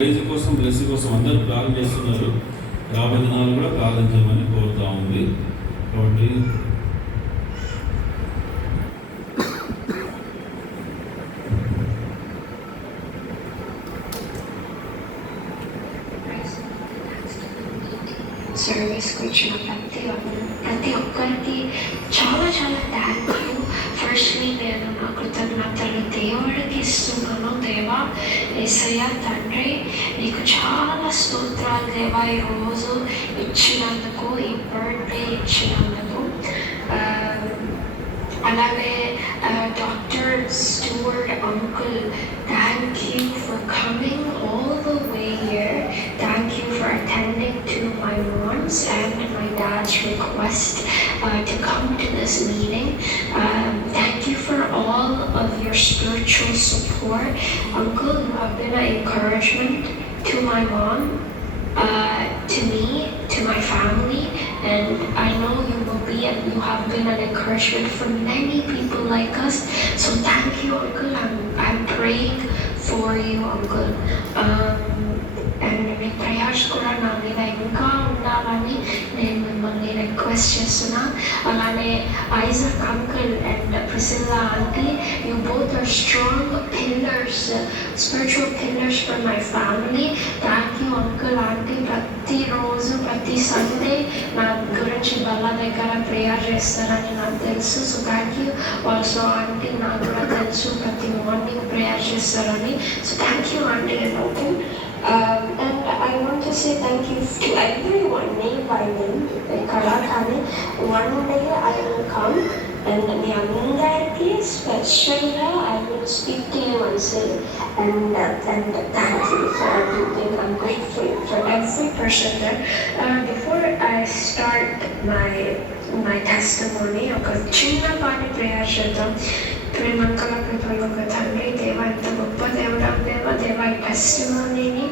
Praise కోసం blessing కోసం అందరూ ప్రార్థన చేస్తున్నారు. రాబోయే దినాలు కూడా ప్రార్థన చేయమని కోరుతూ ఉంది. కాబట్టి సర్వీస్కి వచ్చిన ప్రతి ఒక్కరికి చాలా చాలా థ్యాంక్ యూ. ఫస్ట్లీ నేను నా కృతజ్ఞతలు దేవుడికి ఇస్తున్నాను. దేవా యేసయ్య తండ్రి, నీకు చాలా స్తోత్రాలు దేవా, ఈరోజు ఇచ్చినందుకు, ఈ బర్త్డే ఇచ్చినందుకు. అలాగే doctor Stuart uncle, thank you for coming all the way here. Thank you for attending to my mom's and my dad's request to come to this meeting. Thank you for all of your spiritual support. Uncle, you have been an encouragement to my mom, to me, to my family, and I know you have been an encouragement for many people like us. So thank you, Uncle. I'm praying for you, Uncle. And మీ prayers కూడా నా మీద ఇంకా ఉండాలని నేను మిమ్మల్ని request చేస్తున్నా. అలానే Isaac uncle and Priscilla aunty, you both are strong pillars, spiritual pillars for my family. Thank you uncle, aunty. ప్రతిరోజు ప్రతి సండే నా గురించి బల్ల దగ్గర ప్రేయర్ చేస్తారని నాకు తెలుసు. So thank you also aunty, నాకు కూడా తెలుసు ప్రతి మార్నింగ్ ప్రేయర్ చేస్తారని. So thank you aunty and uncle. And I want to say thank you to everyone, name by name. Karakani, one day I will come and మీ అందరికీ స్పెషల్గా I will speak to you and say and thank you for everything. I'm grateful for every person there. Before I start my testimony, ఒక చిన్నపాటి prayer చేద్దాం. ప్రేమంకల కృపలోక తండ్రి, దేవా ఇంత గొప్ప దేవుడా, దేవా ఈ టెస్టిమనీని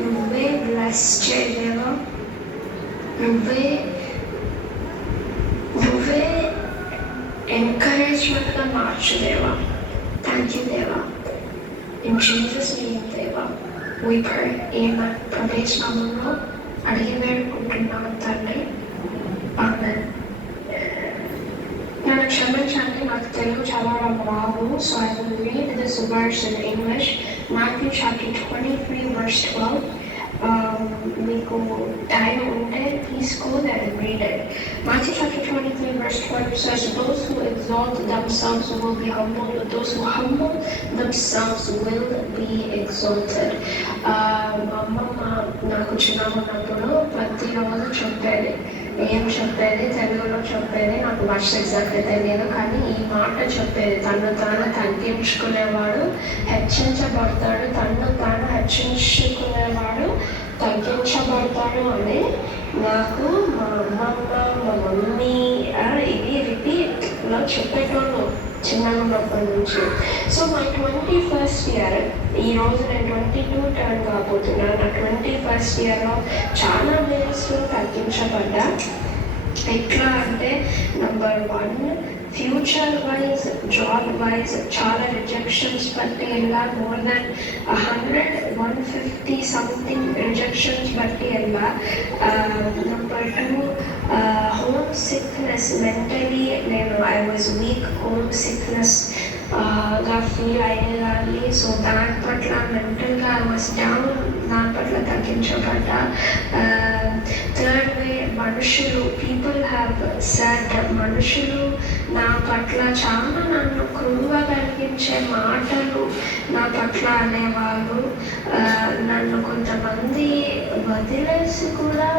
నువ్వే బ్లెస్ చేయదేవా, నువ్వే ఎంకరేజ్మెంట్గా మార్చుదేవా. థ్యాంక్ యూ దేవా. ఇన్ జీసస్ నేమ్ దేవా we pray. Amen. ప్రవేశ నామములో అడిగి వేడుకుంటున్నాను తండ్రి. ఆమేన్. నన్ను క్షమించండి, నాకు తెలుగు చదవడం రాదు. So I will read this verse in English. Matthew chapter 23 verse 12. మీకు టైం ఉంటే please go there and read it. Matthew chapter 23 verse 12 says, those who exalt themselves will be humbled, but those who humble themselves will be exalted. అమ్మమ్మ నాకు చిన్నప్పుడు ప్రతిరోజు చెప్పేది, ఏం చెప్పేది, తెలుగులో చెప్పేది, నాకు భాష ఎగ్జాక్ట్గా తెలియదు, కానీ ఈ మాట చెప్పేది, తను తాను తగ్గించుకునేవాడు హెచ్చించబడతాడు, తను తాను హెచ్చించుకునేవాడు తగ్గించబడతాడు అని నాకు మా అమ్మమ్మ, మా మమ్మీ ఇది రిపీట్లో చెప్పేటోళ్ళు చిన్నప్పటి నుంచి. సో మై 21st ఇయర్, ఈరోజు నేను 22 టర్న్ కాబోతున్నాను. నా 21st ఇయర్లో చాలా మినిట్స్లో తగ్గించబడ్డా. ఎట్లా అంటే number 1, future wise, job wise చాలా రిజెక్షన్స్ బట్టి ఎలా, మోర్ దాన్ 150 సంథింగ్ రిజెక్షన్స్ బట్టి ఎలా. నెంబర్ 2, హోమ్ సిక్నెస్, మెంటలీ నేను I was weak, home sickness గా ఫీల్ అయ్యేదాన్ని. సో దాని పట్ల మెంటల్గా ఐ వాజ్ డౌన్, దాని పట్ల తగ్గించబడ్డా. థర్డ్ వే, మనుషులు, పీపుల్ హ్యావ్ సెడ్, మనుషులు నా పట్ల చాలా నన్ను క్రూరంగా కలిగించే మాటలు నా పట్ల అనేవాళ్ళు. నన్ను కొంతమంది వదిలేసి కూడా,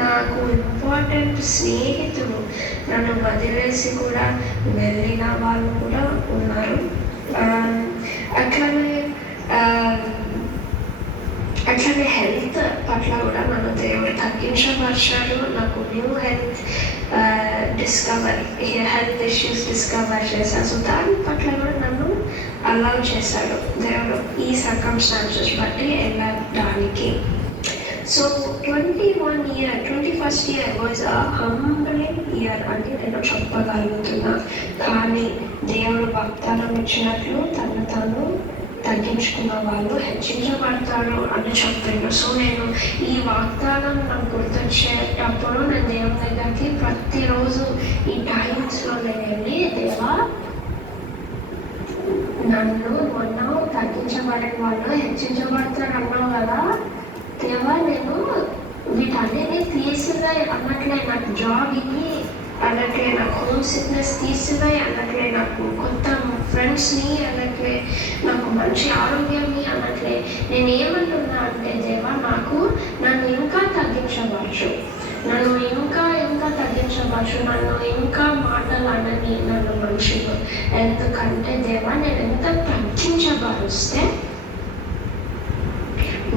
నాకు ఇంపార్టెంట్ స్నేహితులు నన్ను వదిలేసి కూడా వెళ్ళిన వాళ్ళు కూడా ఉన్నారు. అట్లనే హెల్త్ పట్ల కూడా నన్ను దేవుడు తగ్గించబరిచాడు. నాకు న్యూ హెల్త్ ఇష్యూస్ డిస్కవర్ చేశాను. సో దాని పట్ల కూడా నన్ను అలౌ చేశాడు దేవుడు ఈ సర్కమ్స్టాన్సెస్ బట్టి వెళ్ళడానికి. So 21st year was a humbling year అని నేను చెప్పగలుగుతున్నా. కానీ దేవుడు వాగ్దానం ఇచ్చినట్లు తను తగ్గించుకున్న వాళ్ళు హెచ్చించబడతారు అని చెప్తాను. సో నేను ఈ వాగ్దానం నాకు గుర్తొచ్చేటప్పుడు నేను దేవుని దగ్గరికి ప్రతిరోజు ఈ టైమ్స్లో నేను వెళ్ళి, దేవా నన్ను అన్నావు తగ్గించబడిన వాళ్ళు హెచ్చించబడతారు అన్నావు కదా, దేవా నేను వీటన్నిటిని తీసినాయి అన్నట్లే, నాకు జాబ్ ఇవి అన్నట్లే, నాకు హోమ్ సిక్నెస్ తీసినాయి అన్నట్లే, నాకు కొత్త ఫ్రెండ్స్ని అన్నట్లే, నాకు మంచి ఆరోగ్యాన్ని అన్నట్లే. నేను ఏమంటున్నా అంటే, దేవా నన్ను ఇంకా తగ్గించవచ్చు, నన్ను ఇంకా తగ్గించవచ్చు, నన్ను ఇంకా మాటలు అనని నన్ను మనుషులు. ఎందుకంటే దేవా నేను ఎంత తగ్గించబరుస్తే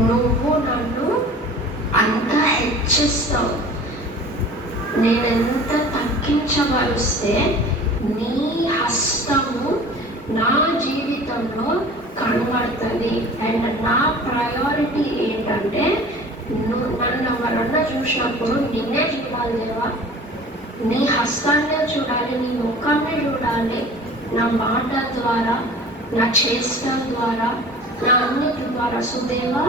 నువ్వు నన్ను అంత హెచ్చిస్తావు. నేనెంత తగ్గించబరుస్తే నీ హస్తము నా జీవితంలో కనబడుతుంది. అండ్ నా ప్రయారిటీ ఏంటంటే నన్ను ఎవరన్నా చూసినప్పుడు నిన్నే చూడాలి దేవా, నీ హస్తాన్నే చూడాలి, నీ ముఖాన్నే చూడాలి. నా మాట ద్వారా, నా చేష్టల ద్వారా, నా అన్నిటి ద్వారా. సో దేవా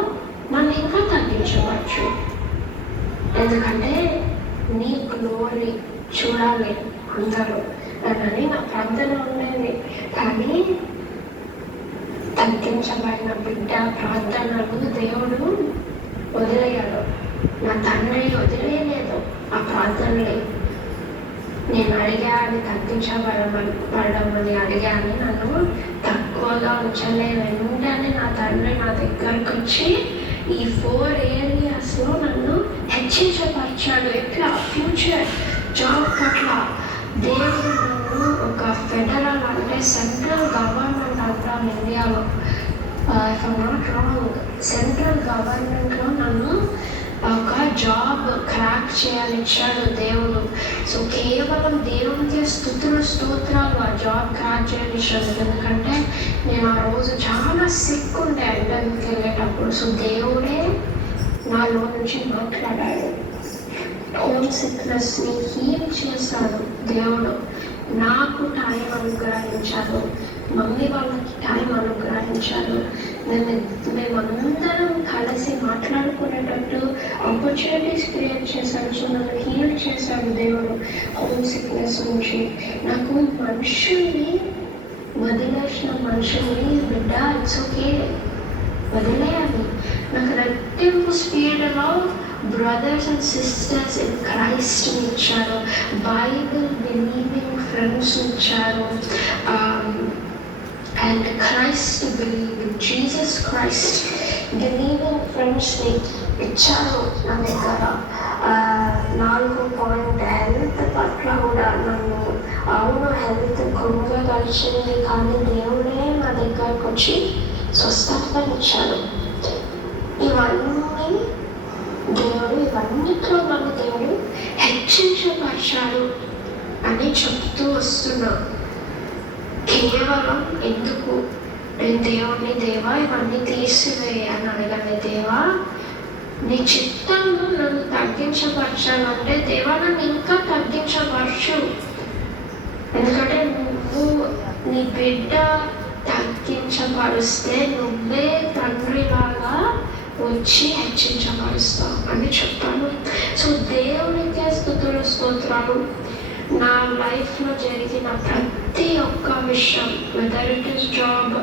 నన్ను ఇంకా తగ్గించవచ్చు, ఎందుకంటే నీ గ్లోరీ చూడాలి అందరూ అని నా ప్రార్థన ఉండేది. కానీ తగ్గించబడిన బిడ్డ ప్రార్థనలు దేవుడు వదిలేయాడు. నా తండ్రి వదిలేయలేదు ఆ ప్రార్థనలే. నేను అడిగాను తగ్గించబడమని అడిగాను, నన్ను తక్కువగా ఉంచలేదు. వెంటనే నా తండ్రి నా దగ్గరకు వచ్చి ఈ 4 ఏరియాస్లో నన్ను హెచ్చించపరిచాడు. ఎట్లా? ఫ్యూచర్ జాబ్ పట్ల. దేవుడు నన్ను ఒక ఫెడరల్ అంటే సెంట్రల్ గవర్నమెంట్ అంటాం ఇండియాలో, if I'm not wrong, central గవర్నమెంట్లో నన్ను ఒక జాబ్ క్రాక్ చేయాలిచ్చాడు దేవుడు. సో కేవలం దేవునికి స్తోత్రాలు ఆ జాబ్ క్రాక్ చేయాలిచ్చాడు. ఎందుకంటే నేను ఆ రోజు చాలా సిక్ ఉండే ఇంటర్వ్యూకి వెళ్ళేటప్పుడు. సో దేవుడే నాలో నుంచి మాట్లాడాడు, హోమ్ సిక్నెస్ని హీల్ చేశాడు దేవుడు. నాకు టైం అనుగ్రహించాడు, మమ్మీ వాళ్ళకి టైం అనుగ్రహించాడు. మేమందరం కలిసి మాట్లాడుకునేటట్టు ఆపర్చునిటీస్ క్రియేట్ చేశాడు. సో నన్ను హీల్ చేశాడు దేవుడు హోమ్ సిక్నెస్ నుంచి. నాకు మనుషుల్ని వదిలేసిన మనుషుల్ని బిడ్డ ఇట్స్ ఓకే వదిలేయాలి. నాకు రెట్టింపు స్పీడ్లో brothers and sisters in Christ ఇచ్చారు, బైబిల్ బిలీవింగ్ ఫ్రెండ్స్ ఇచ్చారు, and Christ believing Jesus Christ believing ఫ్రెండ్స్ని ఇచ్చారు నా దగ్గర. 4 పాయింట్ హెల్త్ పట్ల కూడా నన్ను అవును హెల్త్ కొనుగా కలిసింది, కానీ దేవుడే నా దగ్గరకు వచ్చి స్వస్థతనిచ్చాడు. ఇవన్నిట్లో నన్ను దేవుడు హెచ్చించపరిచాడు అని చెప్తూ వస్తున్నా. కేవలం ఎందుకు నేను దేవుడిని, దేవా ఇవన్నీ తీసివేయని అడగండి. దేవా నీ చిత్తంలో నన్ను తగ్గించపరచాలంటే దేవా నన్ను ఇంకా తగ్గించపరచు. ఎందుకంటే నువ్వు నీ బిడ్డ తగ్గించపరిస్తే నువ్వే తండ్రిలాగా వచ్చి హెచ్చించపరుస్తావు అని చెప్పాను. సో దేవునికే స్తోత్రాలు. నా లైఫ్లో జరిగిన ప్రతి ఒక్క విషయం, whether it is job,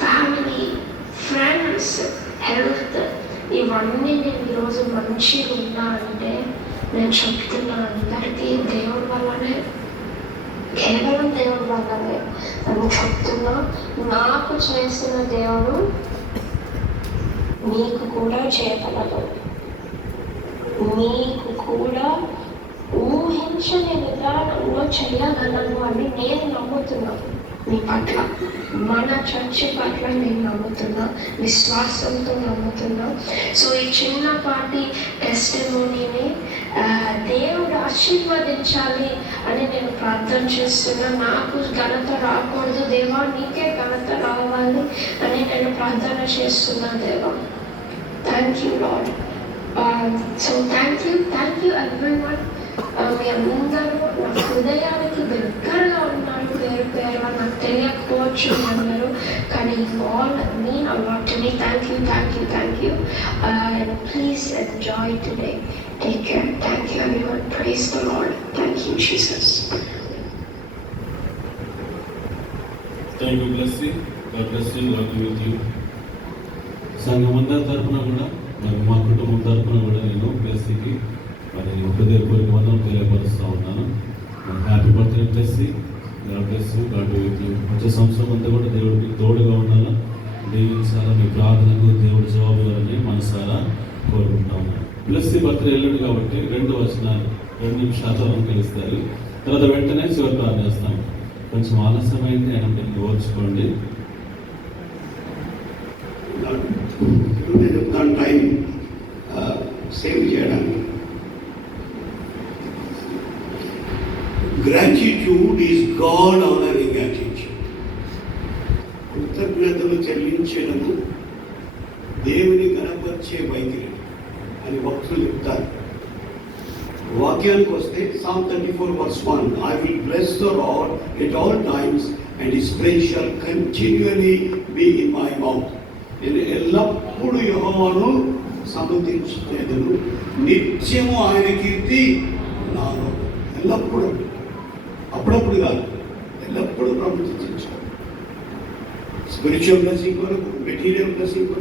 family, friends, health, ఇవన్నీ నేను ఈరోజు మంచిగా ఉన్నా అంటే నేను చెప్తున్నా అందరికీ దేవుడి వల్లనే, కేవలం దేవుడి వల్లనే అని చెప్తున్నా. నాకు చేసిన దేవుడు నీకు కూడా చేయగలదు, నీకు కూడా ఊహించని విధానంలో చేయగలను అని నేను నమ్ముతున్నాను. నీ పట్ల, మన చర్చి పట్ల నేను నమ్ముతున్నా, విశ్వాసంతో నమ్ముతున్నా. సో ఈ చిన్నపాటి టెస్టిమోనీని దేవుడు ఆశీర్వదించాలి అని నేను ప్రార్థన చేస్తున్నా. నాకు ఘనత రాకూడదు దేవా, నీకే ఘనత రావాలి అని నేను ప్రార్థన చేస్తున్నా దేవా. Thank you lord. So thank you everyone మీ అందరూ నా హృదయానికి దగ్గరగా ఉన్నారు, పేరు పేరుగా నాకు తెలియకపోవచ్చు మీ అందరూ, కానీ you all mean a lot to me. Thank you. And please enjoy today. Take care. Thank you everyone. Praise the Lord. Thank you Jesus. Thank you blessing. God bless you. God be with you. సంఘమందరి తరఫున కూడా మరి మా కుటుంబం తరఫున కూడా నేను బ్లెస్సింగ్కి మరి హృదయపూర్వక వందనం తెలియపరుస్తూ ఉన్నాను. Happy birthday blessing. God bless you. God be with you. వచ్చే సంవత్సరం అంతా కూడా దేవుడికి తోడుగా ఉండాలా, దీవించాలా, మీ ప్రార్థనకు దేవుడు జవాబు ఇవ్వాలని మనసారా కోరుకుంటా ఉన్నాను. బ్లెస్సింగ్ బర్త్డే ఎల్లుండి కాబట్టి 2 నిమిషాలు అంకలిస్తారు. తర్వాత వెంటనే చివరి ప్రార్థన చేస్తాం. కొంచెం ఆలస్యమైంది అయినా మీరు ఓర్చుకోండి. దాని టైం సేవ్ చేయడానికి. Gratitude is God honouring attitude. కృతజ్ఞతలు చెల్లించడము దేవుని కనపరిచే వైఖరి అని భక్తులు చెప్తారు. వాక్యానికి వస్తే Psalm 34:1, I will bless the Lord at all times and his praise shall continually be in my mouth. నేను ఎల్లప్పుడూ యెహోవాను సన్నుతించుచేదను, నిత్యము ఆయన కీర్తి నాలో. ఎల్లప్పుడూ, అప్పుడప్పుడు కాదు, ఎల్లప్పుడూ ప్రవర్తించాలి. స్పిరిచువల్ బ్లెస్సింగ్ కొరకు, మెటీరియల్ బ్లెస్సింగ్ కొరకు